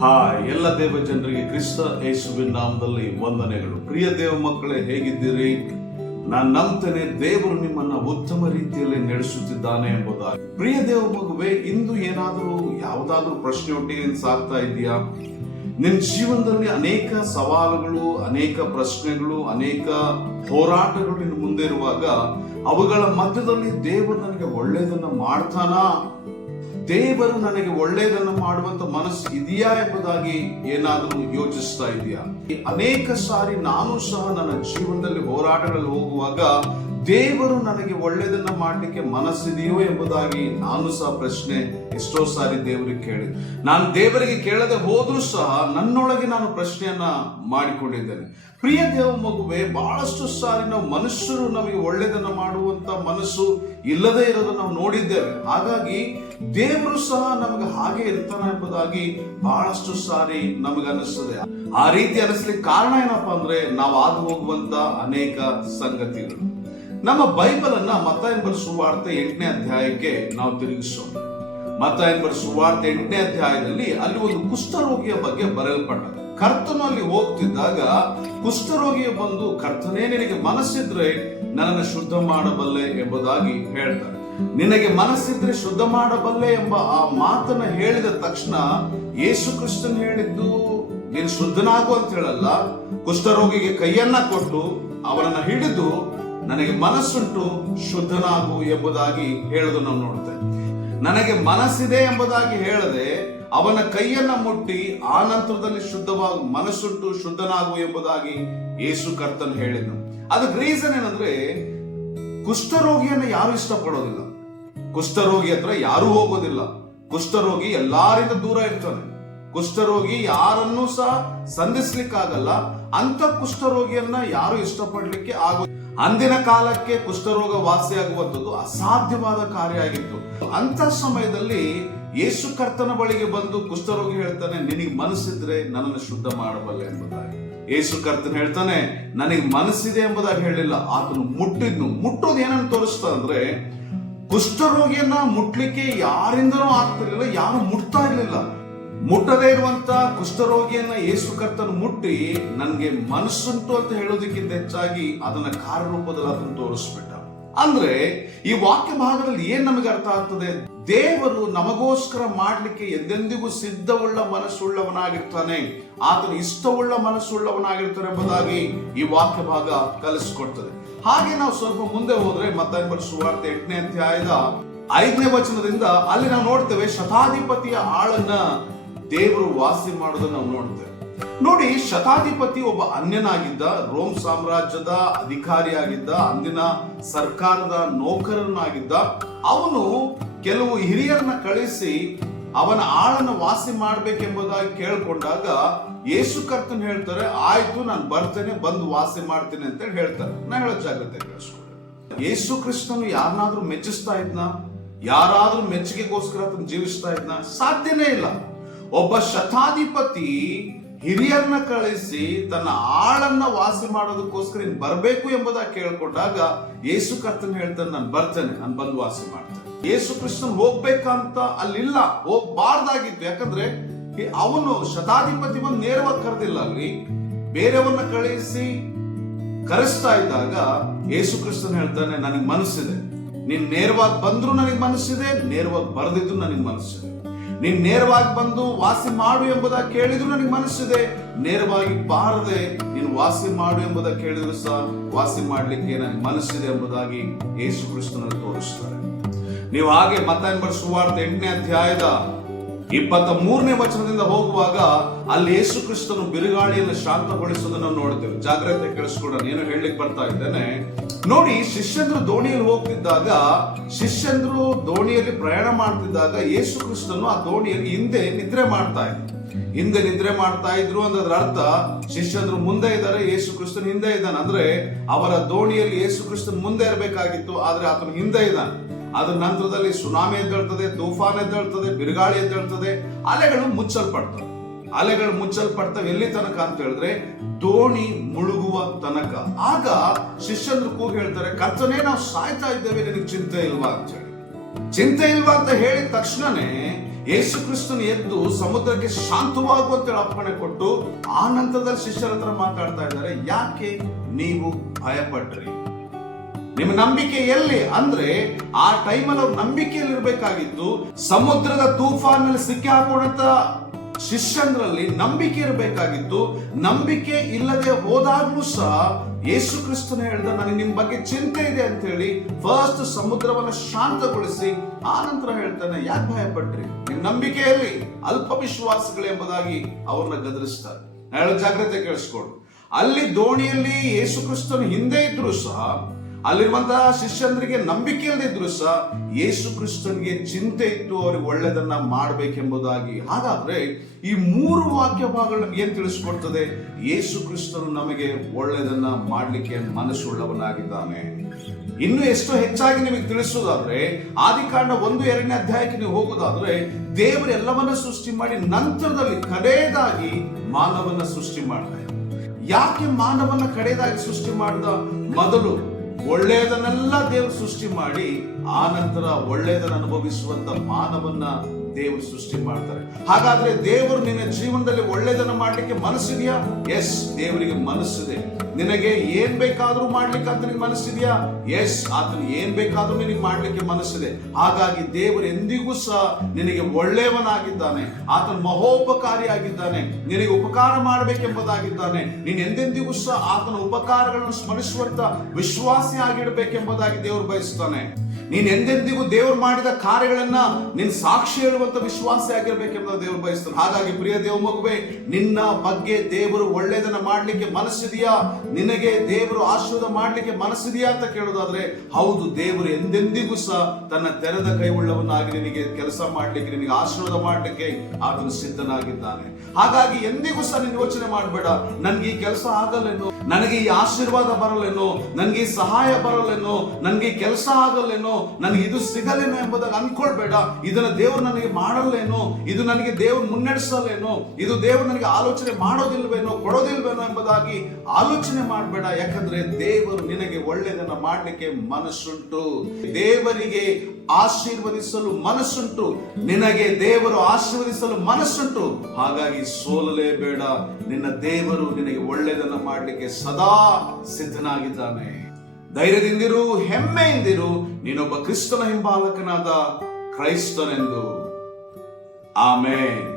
Hi, ಎಲ್ಲ ದೇವ ಜನರಿಗೆ ಕ್ರಿಸ್ತ ಯೇಸುವಿನ ನಾಮದಲ್ಲಿ ವಂದನೆಗಳು. ಪ್ರಿಯ ದೇವ ಮಕ್ಕಳೇ, ಹೇಗಿದ್ದೀರಿ? ನಾನು ನಂಬ್ತೇನೆ, ದೇವರು ನಿಮ್ಮನ್ನ ಉತ್ತಮ ರೀತಿಯಲ್ಲಿ ನಡೆಸುತ್ತಿದ್ದಾನೆ ಎಂಬುದಾಗಿ. ಪ್ರಿಯ ದೇವ ಮಗುವೆ, ಇಂದು ಏನಾದರೂ, ಯಾವುದಾದ್ರೂ ಪ್ರಶ್ನೆ ಒಟ್ಟಿಗೆ ಸಾಕ್ತಾ ಇದೆಯಾ? ನಿನ್ನ ಜೀವನದಲ್ಲಿ ಅನೇಕ ಸವಾಲುಗಳು, ಅನೇಕ ಪ್ರಶ್ನೆಗಳು, ಅನೇಕ ಹೋರಾಟಗಳು ನಿನ್ನ ಮುಂದೆ ಇರುವಾಗ ಅವುಗಳ ಮಧ್ಯದಲ್ಲಿ ದೇವರು ನನಗೆ ಒಳ್ಳೆಯದನ್ನ ಮಾಡ್ತಾನಾ? ದೇವರು ನನಗೆ ಒಳ್ಳೆಯದನ್ನು ಮಾಡುವಂತ ಮನಸ್ಸು ಇದೆಯಾ ಎಂಬುದಾಗಿ ಏನಾದರೂ ಯೋಚಿಸ್ತಾ ಇದೆಯಾ? ಅನೇಕ ಸಾರಿ ನಾನು ಸಹ ನನ್ನ ಜೀವನದಲ್ಲಿ ಹೋರಾಟಗಳಲ್ಲಿ ಹೋಗುವಾಗ ದೇವರು ನನಗೆ ಒಳ್ಳೆಯದನ್ನ ಮಾಡಲಿಕ್ಕೆ ಮನಸ್ಸಿದೆಯೋ ಎಂಬುದಾಗಿ ನಾನು ಸಹ ಪ್ರಶ್ನೆ ಎಷ್ಟೋ ಸಾರಿ ದೇವರಿಗೆ ಕೇಳಿ ನಾನು ದೇವರಿಗೆ ಕೇಳದೆ ಹೋದ್ರೂ ಸಹ ನನ್ನೊಳಗೆ ನಾನು ಪ್ರಶ್ನೆಯನ್ನ ಮಾಡಿಕೊಂಡಿದ್ದೇನೆ. ಪ್ರಿಯ ದೇವ ಮಗುವೆ, ಬಹಳಷ್ಟು ಸಾರಿ ನಾವು ಮನುಷ್ಯರು ನಮಗೆ ಒಳ್ಳೆಯದನ್ನ ಮಾಡುವಂತ ಮನಸ್ಸು ಇಲ್ಲದೆ ಇರೋದನ್ನ ನಾವು ನೋಡಿದ್ದೇವೆ. ಹಾಗಾಗಿ ದೇವರು ಸಹ ನಮಗೆ ಹಾಗೆ ಇರ್ತಾನೆ ಎಂಬುದಾಗಿ ಬಹಳಷ್ಟು ಸಾರಿ ನಮಗೆ ಅನಿಸ್ತದೆ. ಆ ರೀತಿ ಅನಿಸ್ಲಿಕ್ಕೆ ಕಾರಣ ಏನಪ್ಪಾ ಅಂದ್ರೆ ನಾವು ಹಾದು ಹೋಗುವಂತ ಅನೇಕ ಸಂಗತಿಗಳು. ನಮ್ಮ ಬೈಬಲ್ ಅನ್ನ ಮತ ಎಂಬ ಸುವಾರ್ತೆ ಎಂಟನೇ ಅಧ್ಯಾಯಕ್ಕೆ ನಾವು ತಿರುಗಿಸೋಣ. ಮತ ಎಂಬ ಸುವಾರ್ತೆ ಎಂಟನೇ ಅಧ್ಯಾಯದಲ್ಲಿ ಅಲ್ಲಿ ಒಂದು ಕುಷ್ಠರೋಗಿಯ ಬಗ್ಗೆ ಬರೆಯಲ್ಪಟ್ಟ. ಕರ್ತನಲ್ಲಿ ಹೋಗ್ತಿದ್ದಾಗ ಕುಷ್ಠರೋಗಿಯ ಬಂದು, ಕರ್ತನೇ, ನಿನಗೆ ಮನಸ್ಸಿದ್ರೆ ನನ್ನನ್ನು ಶುದ್ಧ ಮಾಡಬಲ್ಲೆ ಎಂಬುದಾಗಿ ಹೇಳ್ತಾರೆ. ನಿನಗೆ ಮನಸ್ಸಿದ್ರೆ ಶುದ್ಧ ಮಾಡಬಲ್ಲೆ ಎಂಬ ಆ ಮಾತನ್ನ ಹೇಳಿದ ತಕ್ಷಣ ಯೇಸು ಕ್ರಿಸ್ತನ್ ಹೇಳಿದ್ದು, ನೀನು ಶುದ್ಧನಾಗು ಅಂತ ಹೇಳಲ್ಲ, ಕುಷ್ಠರೋಗಿಗೆ ಕೈಯನ್ನ ಕೊಟ್ಟು ಅವನನ್ನ ಹಿಡಿದು ನನಗೆ ಮನಸ್ಸುಂಟು ಶುದ್ಧನಾಗು ಎಂಬುದಾಗಿ ಹೇಳುದು ನಾವು ನೋಡ್ತೇವೆ ನನಗೆ ಮನಸ್ಸಿದೆ ಎಂಬುದಾಗಿ ಹೇಳದೆ ಅವನ ಕೈಯನ್ನ ಮುಟ್ಟಿ ಆ ನಂತರದಲ್ಲಿ ಶುದ್ಧವಾಗು ಮನಸ್ಸುಂಟು ಶುದ್ಧನಾಗು ಎಂಬುದಾಗಿ ಯೇಸು ಕರ್ತನ್ ಹೇಳಿದ್ನು ಅದಕ್ಕೆ ರೀಸನ್ ಏನಂದ್ರೆ, ಕುಷ್ಠರೋಗಿಯನ್ನ ಯಾರು ಇಷ್ಟಪಡೋದಿಲ್ಲ. ಕುಷ್ಠರೋಗಿ ಹತ್ರ ಯಾರು ಹೋಗೋದಿಲ್ಲ. ಕುಷ್ಠರೋಗಿ ಎಲ್ಲಾರಿಂದ ದೂರ ಇರ್ತಾನೆ. ಕುಷ್ಠರೋಗಿ ಯಾರನ್ನೂ ಸಹ ಸಂಧಿಸ್ಲಿಕ್ಕಾಗಲ್ಲ. ಅಂತ ಕುಷ್ಠರೋಗಿಯನ್ನ ಯಾರು ಇಷ್ಟಪಡ್ಲಿಕ್ಕೆ ಆಗೋ ಅಂದಿನ ಕಾಲಕ್ಕೆ ಕುಷ್ಠರೋಗ ವಾಸಿಯಾಗುವಂಥದ್ದು ಅಸಾಧ್ಯವಾದ ಕಾರ್ಯ ಆಗಿತ್ತು. ಅಂತ ಸಮಯದಲ್ಲಿ ಯೇಸು ಕರ್ತನ ಬಳಿಗೆ ಬಂದು ಕುಷ್ಠರೋಗಿ ಹೇಳ್ತಾನೆ, ನಿನಗೆ ಮನಸ್ಸಿದ್ರೆ ನನ್ನನ್ನು ಶುದ್ಧ ಮಾಡಬಲ್ಲೆ ಎಂಬುದಾಗಿ. ಯೇಸು ಕರ್ತನ್ ಹೇಳ್ತಾನೆ, ನನಗೆ ಮನಸ್ಸಿದೆ ಎಂಬುದಾಗಿ ಹೇಳಿಲ್ಲ ಆತನು ಮುಟ್ಟಿದ್ನು. ಮುಟ್ಟೋದು ಏನನ್ನು ತೋರಿಸ್ತಾ ಅಂದ್ರೆ ಕುಷ್ಠರೋಗಿಯನ್ನ ಮುಟ್ಲಿಕ್ಕೆ ಯಾರಿಂದನೂ ಆಗ್ತಿರ್ಲಿಲ್ಲ, ಯಾರು ಮುಟ್ತಾ ಇರ್ಲಿಲ್ಲ. ಮುಟ್ಟದೇ ಇರುವಂತ ಕುಷ್ಠರೋಗಿಯನ್ನ ಯೇಸು ಕರ್ತನು ಮುಟ್ಟಿ, ನನಗೆ ಮನಸ್ಸುಂಟು ಅಂತ ಹೇಳೋದಕ್ಕಿಂತ ಹೆಚ್ಚಾಗಿ ಅದನ್ನ ಕಾರ್ಯರೂಪದಲ್ಲಿ ಅದನ್ನು ತೋರಿಸ್ಬಿಟ್ಟ. ಅಂದ್ರೆ ಈ ವಾಕ್ಯ ಭಾಗದಲ್ಲಿ ಏನ್ ನಮಗೆ ಅರ್ಥ ಆಗ್ತದೆ? ದೇವರು ನಮಗೋಸ್ಕರ ಮಾಡಲಿಕ್ಕೆ ಎಂದೆಂದಿಗೂ ಸಿದ್ಧವುಳ್ಳ ಮನಸ್ಸುಳ್ಳವನಾಗಿರ್ತಾನೆ. ಆತನು ಇಷ್ಟವುಳ್ಳ ಮನಸ್ಸುಳ್ಳವನಾಗಿರ್ತಾನೆ ಎಂಬುದಾಗಿ ಈ ವಾಕ್ಯ ಭಾಗ ಕಲಿಸಿಕೊಡ್ತದೆ. ಹಾಗೆ ನಾವು ಸ್ವಲ್ಪ ಮುಂದೆ ಹೋದ್ರೆ ಮತ್ತ ಸುವಾರ್ತೆ ಎಂಟನೇ ಅಧ್ಯಾಯದ ಐದನೇ ವಚನದಿಂದ ಅಲ್ಲಿ ನಾವು ನೋಡ್ತೇವೆ ಶತಾಧಿಪತಿಯ ಆಳನ್ನ ದೇವರು ವಾಸಿ ಮಾಡೋದನ್ನ ನಾವು ನೋಡ್ತೇವೆ. ನೋಡಿ, ಶತಾಧಿಪತಿ ಒಬ್ಬ ಅನ್ಯನಾಗಿದ್ದ ರೋಮ್ ಸಾಮ್ರಾಜ್ಯದ ಅಧಿಕಾರಿಯಾಗಿದ್ದ ಅಂದಿನ ಸರ್ಕಾರದ ನೌಕರನಾಗಿದ್ದ ಅವನು ಕೆಲವು ಹಿರಿಯರನ್ನ ಕಳಿಸಿ ಅವನ ಆಳನ್ನು ವಾಸಿ ಮಾಡ್ಬೇಕೆಂಬುದಾಗಿ ಕೇಳ್ಕೊಂಡಾಗ ಯೇಸು ಕರ್ತನ್ ಹೇಳ್ತಾರೆ, ಆಯ್ತು, ನಾನು ಬರ್ತೇನೆ, ಬಂದು ವಾಸಿ ಮಾಡ್ತೇನೆ ಅಂತ ಹೇಳಿ ಹೇಳ್ತಾರೆ. ನಾ ಹೇಳೋ ಜಾಗ್ರತೆ ಯೇಸು ಕೃಷ್ಣನು ಯಾರನ್ನಾದ್ರೂ ಮೆಚ್ಚಿಸ್ತಾ ಇದ್ನ? ಯಾರಾದ್ರೂ ಮೆಚ್ಚುಗೆಗೋಸ್ಕರ ಜೀವಿಸ್ತಾ ಇದ್ನ? ಸಾಧ್ಯನೇ ಇಲ್ಲ. ಒಬ್ಬ ಶತಾಧಿಪತಿ ಹಿರಿಯರನ್ನ ಕಳಿಸಿ ತನ್ನ ಆಳನ್ನ ವಾಸಿ ಮಾಡೋದಕ್ಕೋಸ್ಕರ ಇನ್ ಬರಬೇಕು ಎಂಬುದಾಗಿ ಕೇಳ್ಕೊಂಡಾಗ ಯೇಸು ಕರ್ತನ್ ಹೇಳ್ತಾನೆ, ನಾನು ಬರ್ತೇನೆ, ನಾನು ಬಂದು ವಾಸಿ ಮಾಡ್ತೇನೆ. ಯೇಸು ಕೃಷ್ಣನ್ ಹೋಗ್ಬೇಕಂತ ಅಲ್ಲಿಲ್ಲ, ಹೋಗ್ಬಾರ್ದಾಗಿತ್ತು. ಯಾಕಂದ್ರೆ ಅವನು ಶತಾಧಿಪತಿ ಬಂದು ನೇರವಾಗಿ ಕರೆದಿಲ್ಲ ಅಲ್ಲಿ. ಬೇರೆಯವನ್ನ ಕಳಿಸಿ ಕರೆಸ್ತಾ ಇದ್ದಾಗ ಯೇಸು ಕೃಷ್ಣನ್ ಹೇಳ್ತಾನೆ, ನನಗೆ ಮನಸ್ಸಿದೆ. ನೀನ್ ನೇರವಾಗಿ ಬಂದ್ರು ನನಗೆ ಮನಸ್ಸಿದೆ, ನೇರವಾಗಿ ಬರೆದಿದ್ರು ನನಗೆ ಮನಸ್ಸಿದೆ. ನೀನ್ ನೇರವಾಗಿ ಬಂದು ವಾಸಿ ಮಾಡು ಎಂಬುದಾಗಿ ಕೇಳಿದ್ರು ನನಗೆ ಮನಸ್ಸಿದೆ. ನೇರವಾಗಿ ಬಾರದೆ ನೀನು ವಾಸಿ ಮಾಡು ಎಂಬುದಾಗಿ ಕೇಳಿದ್ರು ಸಹ ವಾಸಿ ಮಾಡ್ಲಿಕ್ಕೆ ನನಗೆ ಮನಸ್ಸಿದೆ ಎಂಬುದಾಗಿ ಯೇಸು ಕ್ರಿಸ್ತನಲ್ಲಿ ತೋರಿಸ್ತಾರೆ. ನೀವು ಹಾಗೆ ಮತ್ತ ಸುವಾರ್ತೆ ಎಂಟನೇ ಅಧ್ಯಾಯದ ಇಪ್ಪತ್ತ ಮೂರನೇ ವಚನದಿಂದ ಹೋಗುವಾಗ ಅಲ್ಲಿ ಯೇಸು ಕ್ರಿಸ್ತನು ಬಿರುಗಾಳಿಯನ್ನು ಶಾಂತಗೊಳಿಸೋದನ್ನು ನೋಡ್ತೇವೆ. ಜಾಗ್ರತೆ ಕೇಳಿಸ್ಕೊಡ ಏನು ಹೇಳಲಿಕ್ಕೆ ಬರ್ತಾ ಇದ್ದೇನೆ ನೋಡಿ, ಶಿಷ್ಯಂದ್ರು ದೋಣಿಯಲ್ಲಿ ಹೋಗ್ತಿದ್ದಾಗ, ಶಿಷ್ಯಂದ್ರು ದೋಣಿಯಲ್ಲಿ ಪ್ರಯಾಣ ಮಾಡ್ತಿದ್ದಾಗ ಯೇಸು ಕ್ರಿಸ್ತನು ಆ ದೋಣಿಯಲ್ಲಿ ಹಿಂದೆ ನಿದ್ರೆ ಮಾಡ್ತಾ ಇದ್ರು ಹಿಂದೆ ನಿದ್ರೆ ಮಾಡ್ತಾ ಇದ್ರು ಅನ್ನೋದ್ರ ಅರ್ಥ, ಶಿಷ್ಯಂದ್ರು ಮುಂದೆ ಇದ್ದಾರೆ, ಯೇಸು ಕ್ರಿಸ್ತನ್ ಹಿಂದೆ ಇದ್ದಾನೆ. ಅಂದ್ರೆ ಅವರ ದೋಣಿಯಲ್ಲಿ ಯೇಸು ಕ್ರಿಸ್ತನ್ ಮುಂದೆ ಇರಬೇಕಾಗಿತ್ತು, ಆದ್ರೆ ಆತನು ಹಿಂದೆ ಇದ್ದಾನೆ. ಅದ್ರ ನಂತರದಲ್ಲಿ ಸುನಾಮಿ ಎದ್ದೇಳ್ತದೆ, ತೂಫಾನ್ ಎದ್ದೇಳ್ತದೆ, ಬಿರುಗಾಳಿ ಎದ್ದೇಳ್ತದೆ, ಅಲೆಗಳು ಮುಚ್ಚಲ್ಪಡ್ತವೆ. ಅಲೆಗಳು ಮುಚ್ಚಲ್ಪಡ್ತವೆ ಎಲ್ಲಿ ತನಕ ಅಂತ ಹೇಳಿದ್ರೆ ದೋಣಿ ಮುಳುಗುವ ತನಕ. ಆಗ ಶಿಷ್ಯಂದ್ರು ಕೂಗಿ ಹೇಳ್ತಾರೆ, ಕರ್ತನೇ, ನಾವು ಸಾಯ್ತಾ ಇದ್ದೇವೆ, ನಿನಗೆ ಚಿಂತೆ ಇಲ್ವಾ ಅಂತ ಹೇಳಿ. ಚಿಂತೆ ಇಲ್ವಾ ಅಂತ ಹೇಳಿದ ತಕ್ಷಣನೇ ಯೇಸು ಕ್ರಿಸ್ತನ್ ಎದ್ದು ಸಮುದ್ರಕ್ಕೆ ಶಾಂತವಾಗುವಂತ ಅಪ್ಪಣೆ ಕೊಟ್ಟು ಆ ನಂತರದಲ್ಲಿ ಶಿಷ್ಯರ ಹತ್ರ ಮಾತಾಡ್ತಾ ಇದ್ದಾರೆ, ಯಾಕೆ ನೀವು ಭಯಪಟ್ರಿ ನಿಮ್ಮ ನಂಬಿಕೆ ಎಲ್ಲಿ? ಅಂದ್ರೆ ಆ ಟೈಮಲ್ಲಿ ಅವ್ರ ನಂಬಿಕೆಯಲ್ಲಿ ಇರಬೇಕಾಗಿತ್ತು ಸಮುದ್ರದ ತೂಫಾನಲ್ಲಿ ಸಿಕ್ಕಿ ಹಾಕೊಂಡಂತ ಶಿಷ್ಯಂದ್ರಲ್ಲಿ ನಂಬಿಕೆ ಇರಬೇಕಾಗಿತ್ತು. ನಂಬಿಕೆ ಇಲ್ಲದೆ ಹೋದಾಗ್ಲೂ ಸಹ ಯೇಸು ಕ್ರಿಸ್ತನ ಹೇಳ್ದ, ನನಗೆ ನಿಮ್ ಬಗ್ಗೆ ಚಿಂತೆ ಇದೆ ಅಂತ ಹೇಳಿ ಫಸ್ಟ್ ಸಮುದ್ರವನ್ನ ಶಾಂತಗೊಳಿಸಿ ಆ ನಂತರ ಹೇಳ್ತಾನೆ, ಯಾಕೆ ಭಯಪಟ್ರಿ? ನಿಮ್ ನಂಬಿಕೆಯಲ್ಲಿ ಅಲ್ಪ ವಿಶ್ವಾಸಗಳು ಎಂಬುದಾಗಿ ಅವ್ರನ್ನ ಗದರಿಸ್ತಾರೆ. ಹೇಳೋ ಜಾಗ್ರತೆ ಕೇಳಿಸ್ಕೊಡು. ಅಲ್ಲಿ ದೋಣಿಯಲ್ಲಿ ಯೇಸು ಕ್ರಿಸ್ತನ ಹಿಂದೆ ಇದ್ರು ಸಹ ಅಲ್ಲಿರುವಂತಹ ಶಿಷ್ಯಂದ್ರಿಗೆ ನಂಬಿಕೆ ಇಲ್ಲದಿದ್ರು ಸಹ ಯೇಸು ಕ್ರಿಸ್ತನಿಗೆ ಚಿಂತೆ ಇತ್ತು, ಅವ್ರಿಗೆ ಒಳ್ಳೆದನ್ನ ಮಾಡ್ಬೇಕೆಂಬುದಾಗಿ. ಹಾಗಾದ್ರೆ ಈ ಮೂರು ವಾಕ್ಯ ಭಾಗಗಳು ನಮ್ಗೆ ಏನ್ ತಿಳಿಸ್ಕೊಡ್ತದೆ? ಯೇಸು ಕ್ರಿಸ್ತನು ನಮಗೆ ಒಳ್ಳೆದನ್ನ ಮಾಡ್ಲಿಕ್ಕೆ ಮನಸ್ಸುಳ್ಳವನಾಗಿದ್ದಾನೆ. ಇನ್ನು ಎಷ್ಟು ಹೆಚ್ಚಾಗಿ ನಿಮಗೆ ತಿಳಿಸೋದಾದ್ರೆ, ಆದಿಕಾಂಡ ಒಂದು, ಎರಡನೇ ಅಧ್ಯಾಯಕ್ಕೆ ನೀವು ಹೋಗೋದಾದ್ರೆ, ದೇವರು ಎಲ್ಲವನ್ನ ಸೃಷ್ಟಿ ಮಾಡಿ ನಂತರದಲ್ಲಿ ಕಡೆಯದಾಗಿ ಮಾನವನ ಸೃಷ್ಟಿ ಮಾಡ್ತಾರೆ ಯಾಕೆ ಮಾನವನ ಕಡೆಯದಾಗಿ ಸೃಷ್ಟಿ ಮಾಡಿದ? ಮೊದಲು ಒಳ್ಳೆಯದನ್ನೆಲ್ಲ ದೇವರು ಸೃಷ್ಟಿ ಮಾಡಿ ಆ ನಂತರ ಒಳ್ಳೆಯದನ್ನು ಅನುಭವಿಸುವಂತ ಮಾನವನ್ನ ದೇವರು ಸೃಷ್ಟಿ ಮಾಡ್ತಾರೆ. ಹಾಗಾದ್ರೆ ದೇವರು ನಿನ್ನ ಜೀವನದಲ್ಲಿ ಒಳ್ಳೆಯದನ್ನ ಮಾಡ್ಲಿಕ್ಕೆ ಮನಸ್ಸಿದೆಯಾ? ಎಸ್ ದೇವರಿಗೆ ಮನಸ್ಸಿದೆ. ನಿನಗೆ ಏನ್ ಬೇಕಾದ್ರೂ ಮಾಡ್ಲಿಕ್ಕೆ ಅಂತ ನಿನ್ ಮನಸ್ಸಿದೆಯಾ? ಎಸ್ ಆತನ ಏನ್ ಬೇಕಾದ್ರೂ ನಿನಗೆ ಮಾಡ್ಲಿಕ್ಕೆ ಮನಸ್ಸಿದೆ. ಹಾಗಾಗಿ ದೇವರು ಎಂದಿಗೂ ಸಹ ನಿನಗೆ ಒಳ್ಳೆಯವನಾಗಿದ್ದಾನೆ. ಆತನ ಮಹೋಪಕಾರಿಯಾಗಿದ್ದಾನೆ. ನಿನಗೆ ಉಪಕಾರ ಮಾಡಬೇಕೆಂಬುದಾಗಿದ್ದಾನೆ. ನೀನು ಎಂದೆಂದಿಗೂ ಸಹ ಆತನ ಉಪಕಾರಗಳನ್ನು ಸ್ಮರಿಸುವಂತ ವಿಶ್ವಾಸಿ ಆಗಿಡಬೇಕೆಂಬುದಾಗಿ ದೇವರು ಬಯಸ್ತಾನೆ. ನೀನ್ ಎಂದೆಂದಿಗೂ ದೇವರು ಮಾಡಿದ ಕಾರ್ಯಗಳನ್ನ ನಿನ್ ಸಾಕ್ಷಿ ಹೇಳುವಂತ ವಿಶ್ವಾಸ ಆಗಿರ್ಬೇಕೆಂಬುದು ದೇವರು ಬಯಸ್ತಾನೆ ಹಾಗಾಗಿ ಪ್ರಿಯ ದೇವ ಮಗುವೆ, ನಿನ್ನ ಬಗ್ಗೆ ದೇವರು ಒಳ್ಳೆಯದನ್ನ ಮಾಡ್ಲಿಕ್ಕೆ ಮನಸ್ಸಿದೆಯಾ? ನಿನಗೆ ದೇವರು ಆಶೀರ್ವಾದ ಮಾಡ್ಲಿಕ್ಕೆ ಮನಸ್ಸಿದೆಯಾ ಅಂತ ಕೇಳೋದಾದ್ರೆ, ಹೌದು, ದೇವರು ಎಂದೆಂದಿಗೂ ಸಹ ತನ್ನ ತೆರೆದ ಕೈ ಉಳ್ಳವನ್ನಾಗಿ ನಿನಗೆ ಕೆಲಸ ಮಾಡ್ಲಿಕ್ಕೆ, ನಿನಗೆ ಆಶೀರ್ವಾದ ಮಾಡ್ಲಿಕ್ಕೆ ಆತನು ಸಿದ್ಧನಾಗಿದ್ದಾನೆ. ಹಾಗಾಗಿ ಎಂದಿಗೂ ಸಹ ನೀನು ಯೋಚನೆ ಮಾಡಬೇಡ. ನನ್ಗೆ ಈ ಕೆಲಸ ಆಗಲ್ಲೇನೋ, ನನಗೆ ಈ ಆಶೀರ್ವಾದ ಬರಲೇನೋ ನನಗೆ ಈ ಸಹಾಯ ಬರಲೇನೋ ನನಗೆ ಕೆಲಸ ಆಗಲ್ಲೇನೋ, ನನಗೆ ಇದು ಸಿಗಲೇನೋ ಎಂಬುದಾಗಿ ಅನ್ಕೊಳ್ಬೇಡ. ಇದನ್ನ ದೇವರು ನನಗೆ ಮಾಡಲ್ಲೇನೋ, ಇದು ನನಗೆ ದೇವರು ಮುನ್ನಡೆಸಲೇನೋ ಇದು ದೇವರು ನನಗೆ ಆಲೋಚನೆ ಮಾಡೋದಿಲ್ವೇನೋ, ಕೊಡೋದಿಲ್ವೇನೋ ಎಂಬುದಾಗಿ ಆಲೋಚನೆ ಮಾಡಬೇಡ. ಯಾಕಂದ್ರೆ ದೇವರು ನಿನಗೆ ಒಳ್ಳೆಯದನ್ನ ಮಾಡ್ಲಿಕ್ಕೆ ಮನಸ್ಸುಂಟು. ದೇವರಿಗೆ ಆಶೀರ್ವದಿಸಲು ಮನಸ್ಸುಂಟು. ನಿನಗೆ ದೇವರು ಆಶೀರ್ವದಿಸಲು ಮನಸ್ಸುಂಟು. ಹಾಗಾಗಿ ಸೋಲಲೇಬೇಡ ನಿನ್ನ ದೇವರು ನಿನಗೆ ಒಳ್ಳೆಯದನ್ನ ಮಾಡಲಿಕ್ಕೆ ಸದಾ ಸಿದ್ಧನಾಗಿದ್ದಾನೆ. ಧೈರ್ಯದಿಂದಿರು, ಹೆಮ್ಮೆಯಿಂದಿರು, ನೀನೊಬ್ಬ ಕ್ರಿಸ್ತನ ಹಿಂಬಾಲಕನಾದ ಕ್ರೈಸ್ತನೆಂದು. ಆಮೇನ್.